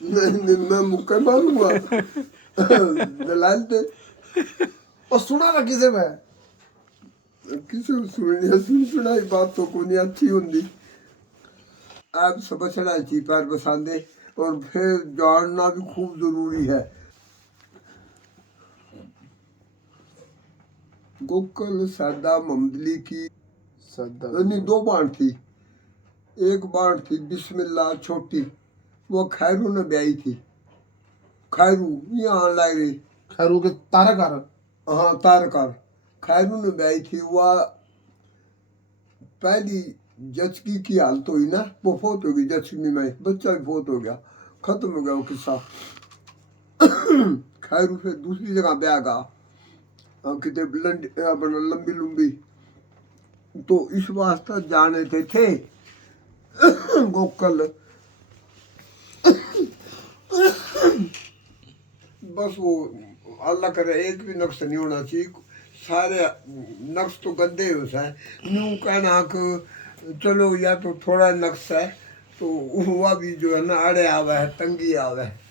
नहीं, मैं मुक्के मारूंगा दलाल थे। और सुना ना किसे मैं किसी सुननी सुनाई बात तो कोई नहीं अच्छी होंगी। आप समझना चाहिए पैर बसांदे और फिर जानना भी खूब जरूरी है। गोकल सादा ममदली की सदा नहीं, दो बाण थी। एक बाण थी बिस्मिल्लाह छोटी, वो खैरू ने ब्याई थी। खैरू यहाँ लाई रही। खैरू के तारकार हाँ तारकार खैरू ने ब्याई थी। वह पहली जचकी की हालत हुई ना, वो फोत हो गई जचकी में, बच्चा भी फोत हो गया, खत्म हो गया वो किस्सा। खैरू फिर दूसरी जगह ब्याह गा कितने अपना लंबी लंबी, तो इस वास्ते जाने थे गोकल। बस वो अल्लाह करे एक भी नक्श नहीं होना चाहिए। सारे नक्श तो गंदे हो है। यूँ कहना कि चलो या तो थोड़ा नक्श है तो हुआ भी जो है ना अड़े आवे है, तंगी आवे है।